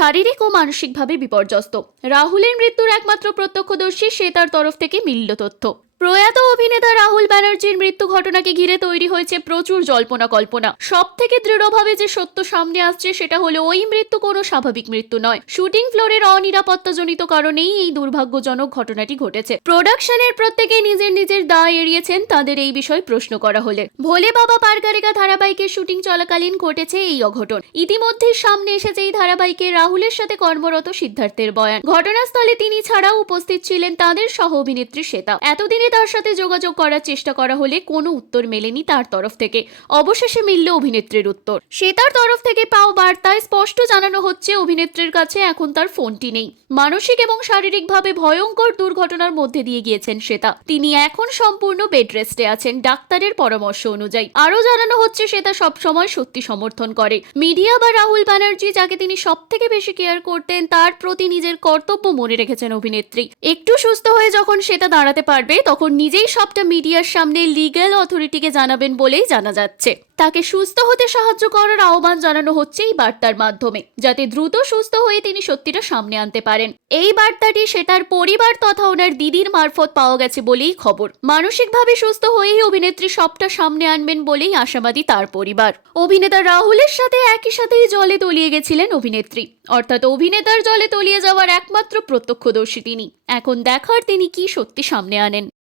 শারীরিক ও মানসিকভাবে বিপর্যস্ত। রাহুলের মৃত্যুর একমাত্র প্রত্যক্ষদর্শী শ্বেতার তরফ থেকে মিলল তথ্য। প্রয়াত অভিনেতা রাহুল ব্যানার্জির মৃত্যু ঘটনাকে ঘিরে তৈরি হয়েছে প্রচুর জল্পনা কল্পনা। সব থেকে দৃঢ়ভাবে যে সত্য সামনে আসছে সেটা হলো ওই মৃত্যু কোনো স্বাভাবিক মৃত্যু নয়। শুটিং ফ্লোরের অনিরাপত্তাজনিত কারণেই এই দুর্ভাগ্যজনক ঘটনাটি ঘটেছে। প্রোডাকশনের প্রত্যেকে নিজের নিজের দায় এড়িয়েছেন তাদের এই বিষয়ে প্রশ্ন করা হলে। ভোলে বাবা পার করেগা ধারাবাহিকের শুটিং চলাকালীন ঘটেছে এই অঘটন। ইতিমধ্যেই সামনে এসেছে এই ধারাবাহিকে রাহুলের সাথে কর্মরত সিদ্ধার্থের বয়ান। ঘটনাস্থলে তিনি ছাড়াও উপস্থিত ছিলেন তাদের সহ অভিনেত্রী শ্বেতা। এতদিনে তার সাথে যোগাযোগ করার চেষ্টা করা হলে কোনো উত্তর মেলেনি তার তরফ থেকে। অবশেষে মিলল অভিনেত্রীর উত্তর। শ্বেতার তরফ থেকে পাওয়া বার্তায় স্পষ্ট জানানো হচ্ছে অভিনেত্রীর কাছে এখন তার ফোনটি নেই। মানসিক এবং শারীরিকভাবে ভয়ঙ্কর দুর্ঘটনার মধ্যে দিয়ে গিয়েছেন শ্বেতা। তিনি এখন সম্পূর্ণ বেড রেস্টে আছেন ডাক্তারের পরামর্শ অনুযায়ী। আরও জানানো হচ্ছে শ্বেতা সবসময় সত্যি সমর্থন করে। মিডিয়া বা রাহুল ব্যানার্জি যাকে তিনি সব থেকে বেশি কেয়ার করতেন তার প্রতি নিজের কর্তব্য মনে রেখেছেন অভিনেত্রী। একটু সুস্থ হয়ে যখন শ্বেতা দাঁড়াতে পারবে তখন নিজেই সবটা মিডিয়ার সামনে লিগ্যাল অথরিটিকে জানাবেন বলেই জানা যাচ্ছে। তাকে সুস্থ হতে সাহায্য করার আহ্বান জানানো হচ্ছে এই বার্তার মাধ্যমে, যাতে দ্রুত সুস্থ হয়ে তিনি সত্যিটা সামনে আনতে পারেন। এই বার্তাটি শ্বেতার পরিবার তথা ওনার দিদির মারফত পাওয়া গেছে বলেই খবর। মানসিকভাবে সুস্থ হয়েই অভিনেত্রী সবটা সামনে আনবেন বলেই আশাবাদী তার পরিবার। অভিনেতা রাহুলের সাথে একই সাথেই জলে তলিয়ে গেছিলেন অভিনেত্রী, অর্থাৎ অভিনেতার জলে তলিয়ে যাওয়ার একমাত্র প্রত্যক্ষদর্শী তিনি। এখন দেখার তিনি কি সত্যি সামনে আনেন।